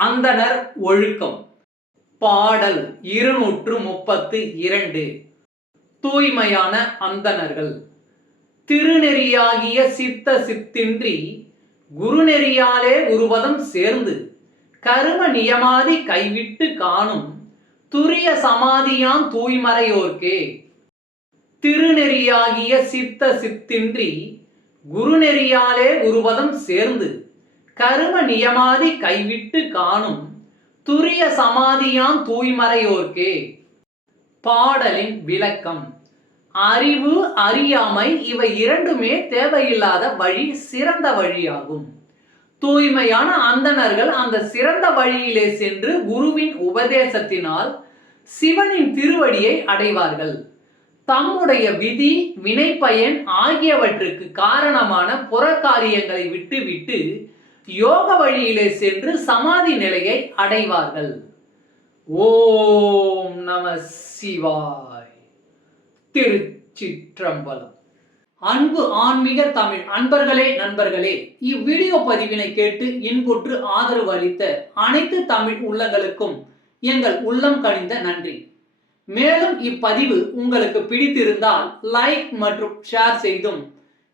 அந்தணர் ஒழுக்கம். பாடல் இருநூற்று முப்பத்து இரண்டு தூய்மையான அந்தணர்கள் திருநெறியாகிய சித்த சித்தின்றி குருநெறியாலே உருவதம் சேர்ந்து கரும நியமாதி கைவிட்டு காணும் துரிய சமாதியாம் தூய்மறையோர்க்கே. திருநெறியாகிய சித்த சித்தின்றி குருநெறியாலே உருவதம் சேர்ந்து கரும நியமாதி கைவிட்டு காணும். துரிய சமாதியாம் தூய்மறையோர்க்கே. பாடலின் விளக்கம். அறிவு அறியாமை இவை இரண்டுமே தேவையில்லாத வழி சிறந்த வழியாகும். தூய்மையான அந்தணர்கள் அந்த சிறந்த வழியிலே சென்று குருவின் உபதேசத்தினால் சிவனின் திருவடியை அடைவார்கள். தம்முடைய விதி வினைப்பயன் ஆகியவற்றுக்கு காரணமான புறக்காரியங்களை விட்டுவிட்டு யோக வழியிலே சென்று சமாதி நிலையை அடைவார்கள். ஓம் நம சிவாய். திருச்சிற்றம்பலம். அன்பு ஆன்மீக தமிழ் அன்பர்களே நண்பர்களே இவ்வீடியோ பதிவினை கேட்டு இன்புற்று ஆதரவு அளித்த அனைத்து தமிழ் உள்ளங்களுக்கும் எங்கள் உள்ளம் கனிந்த நன்றி. மேலும் இப்பதிவு உங்களுக்கு பிடித்திருந்தால் லைக் மற்றும் ஷேர் செய்தும்